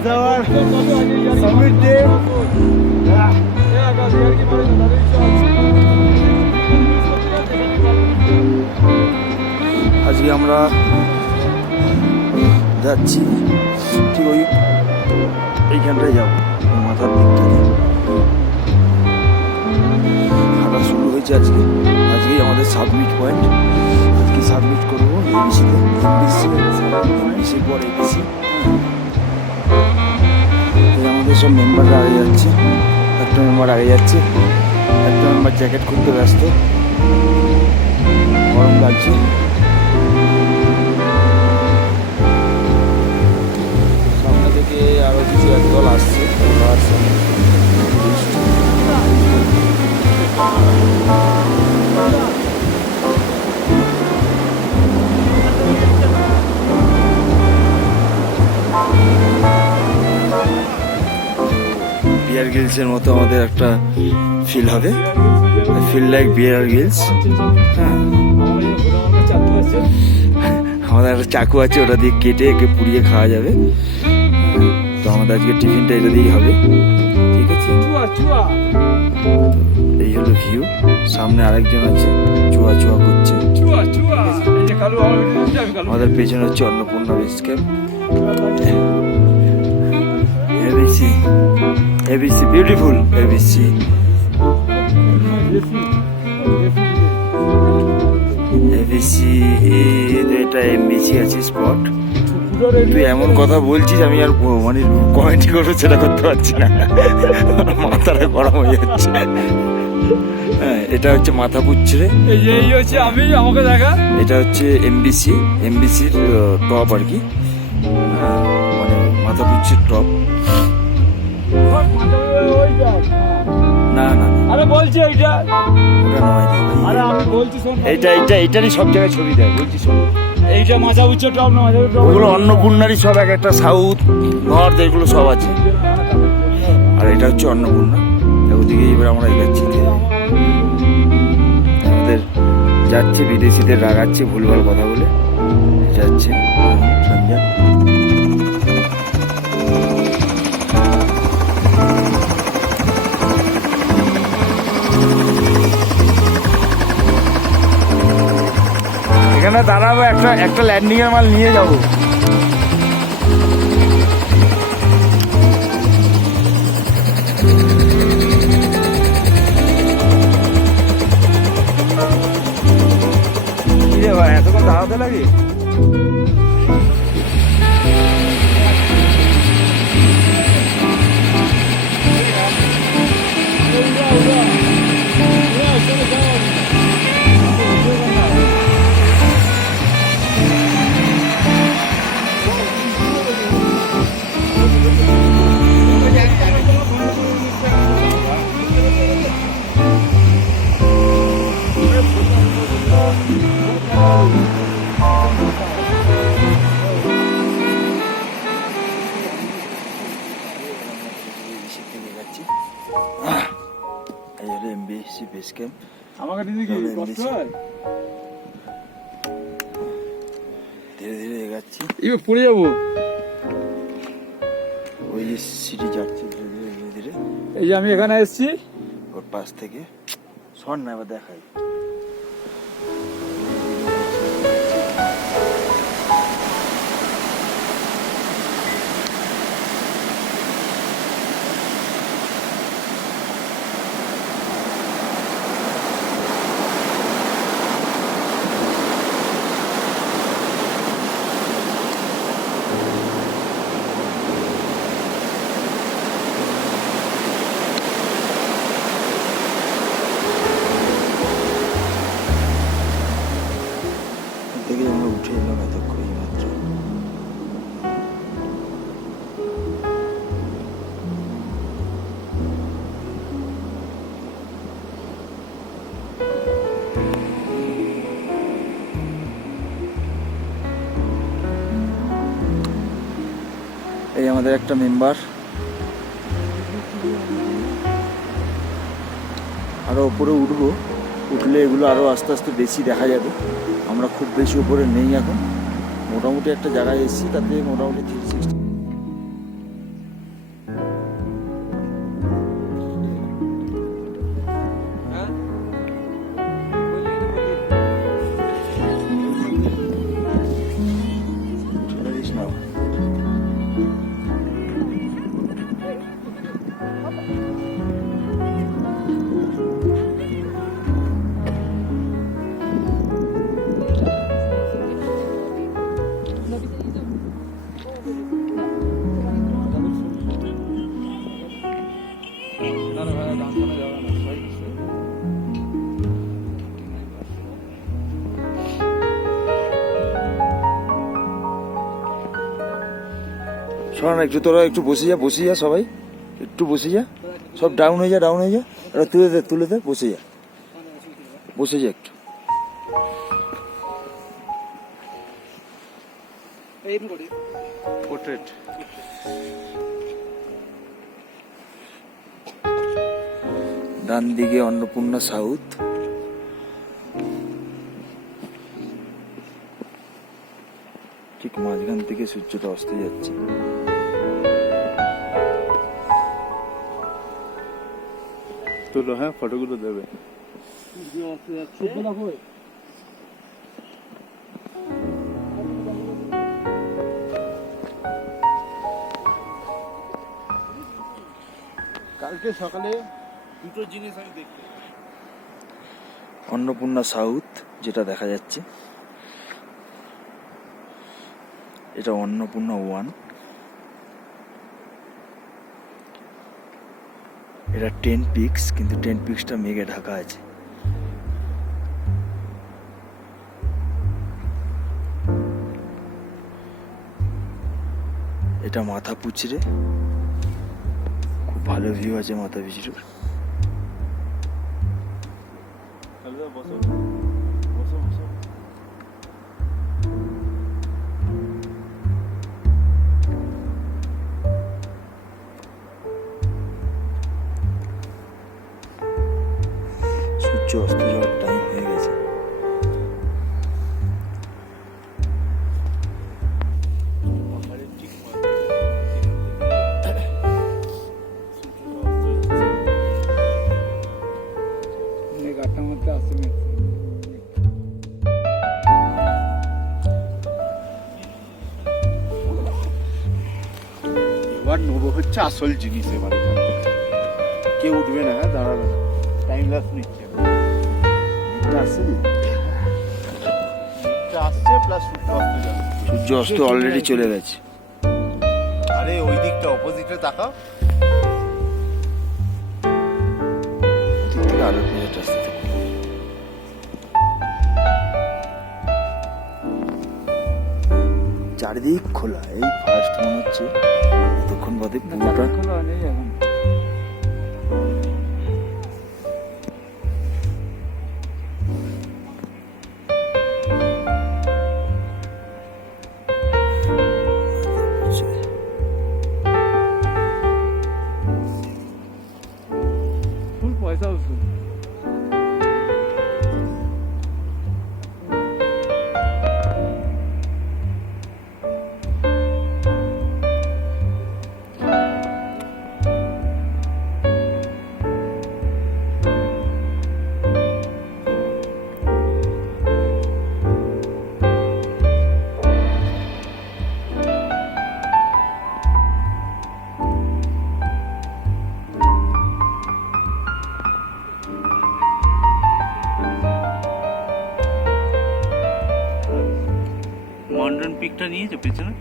is our summit day. আজকে আমরা যাচ্ছি ঠিক ওই এইখানটায় যাবো, মাথার দিকটাতে হাঁটা শুরু হয়েছে আজকে। আজকেই আমাদের সাবমিট পয়েন্ট, আজকে সাবমিট করবো এবিসিতে, এবিসি পর এবিসি। আমাদের সব মেম্বাররা আগে যাচ্ছে, একটা মেম্বার আগে যাচ্ছে, একটা মেম্বার জ্যাকেট খুলতে ব্যস্ত, গরম লাগছে। সামনে থেকে আরো কিছু একদল আসছে, বিয়ার গিলসের মতো আমাদের একটা ফিল হবে, ফিল লাইক বিয়ার গিলস। হ্যাঁ, আমাদের একটা চাকু আছে, ওটা দিয়ে কেটে একে পুড়িয়ে খাওয়া যাবে। তো আমাদের আজকে টিফিনটা এটা দিয়েই হবে, ঠিক আছে। এই হলো ভিউ, সামনে আরেকজন আছে চুয়া চুয়া করছে। আমাদের পেছনে হচ্ছে Annapurna base camp. ABC, ABC beautiful, ABC. ABC এটা এমবিসি আছে স্পট। তুই এমন কথা বলছিস আমি আর মানে কমেন্ট করবো সেটা করতে পারছি না, মাথাটা গরম হয়ে যাচ্ছে। হ্যাঁ, এটা হচ্ছে মাথা পুচ্ছরে, এই হচ্ছে আমি, আমাকে দেখা। এটা হচ্ছে এমবিসি, এমবিসির টপ আর কি, মানে মাথা পুচ্ছের টপ। না না আরে বলছি এইটা, ওটা নয়, আরে আমি বলছি শোন, এইটারই সব জায়গায় ছবি দেয়, বলছি শোন। এইটা মাথা উচ্চ টপ না, ওগুলো অন্নপূর্ণারই সব, এক একটা সাউথ নর্থ এগুলো সব আছে। আর এটা হচ্ছে অন্নপূর্ণা, ওদিকে এবার আমরা এগাচ্ছি। আমাদের যাচ্ছে, বিদেশিদের রাগাচ্ছে ভুলভাল কথা বলে যাচ্ছে সঞ্জয়। এখানে দাঁড়াবো, একটা ল্যান্ডিং এর মাল নিয়ে যাবো। ভাই এতক্ষণ দাঁড়াতে লাগে? আমাকে দিদি কি কষ্ট হয়? ধীরে ধীরে এগাচ্ছি, এবার পড়ে যাবো। ওই যে সিটি যাচ্ছে ধীরে ধীরে ধীরে ধীরে। এই যে আমি এখানে এসেছি, ওর পাশ থেকে শোন না, এবার দেখাই। উঠে এলাম এতক্ষণ মাত্র। এই আমাদের একটা মেম্বার, আরো উপরে উঠবো, উঠলে এগুলো আরো আস্তে আস্তে বেশি দেখা যাবে। আমরা খুব বেশি উপরে নেই এখন, মোটামুটি একটা জায়গায় এসেছি, তাতে মোটামুটি 360 শোন না, একটু তোরা একটু বসে যা সবাই, একটু বসে যা, সব ডাউন হয়ে যা, এবার তুলে দে, বসে যা একটু। পোর্ট্রেট ডান দিকে অন্নপূর্ণা সাউথ, ঠিক মাঝখান থেকে সূর্যটা অস্ত যাচ্ছে। তুলো, হ্যাঁ ফটোগুলো দেবে। কালকে সকালে দুটো জিনিস আমি দেখতে, অন্নপূর্ণা সাউথ যেটা দেখা যাচ্ছে, এটা অন্নপূর্ণা 1, এটা 10 পিক্স, কিন্তু 10 পিক্সটা মেঘে ঢাকা আছে। এটা মাথা পুচড়ে, খুব ভালো ভিউ আছে মাথা পিছড়ে। বসো বসো বসো। সূর্য অস্ত যাওয়ার টাইম হয়ে গেছে। এবার নেবো হচ্ছে আসল জিনিস, এবার এখান থেকে কেউ উঠবে না, হ্যাঁ দাঁড়াবে না, টাইম ল্যাপস নিচ্ছে। আসছে প্লাস সূর্য অস্ত যাবে। সূর্য অস্ত অলরেডি চলে গেছে। আরে ওই দিকটা অপোজিটে তাকাও। ঠিক থেকে আলোর পেজটা আসতে থাকে। চারিদিক খোলা, এই ফার্স্ট মনে হচ্ছে এতক্ষণ বাদে পুরোটা খোলা নেই এখন। ফুল পয়সা উসুল। মন্ডন পিকটা নিয়েছো পেছনে?